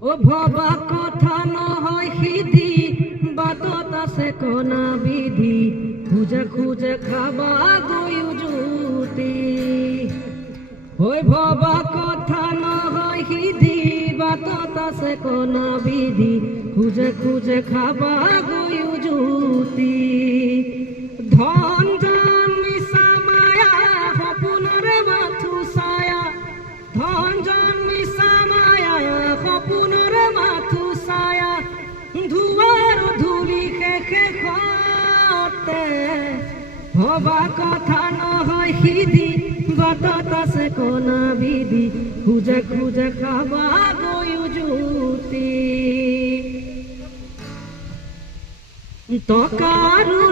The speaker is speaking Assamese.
ও ভবা কথা নহয় সিদ্ধি বাটত আছে কণা বিধি খুজে খুজে খাবা গৈ জুতি ঐ ভবা কথা নহয় সিদ্ধি বাটত আছে কণা বিধি খুজে খুজে খাবা গৈ জুতি ধন জন মিছা মায়া সপোনৰে মাথো ছায়া ধন জন মিছা মায়া সপোনৰে মাথো ছায়া ধুৱাৰ ধূলি শেষতে ভবা কথা নহয় সিদ্ধি বাটত আছে কণা বিধি খুজে খুজে খাবা গৈ জুতি টকাৰো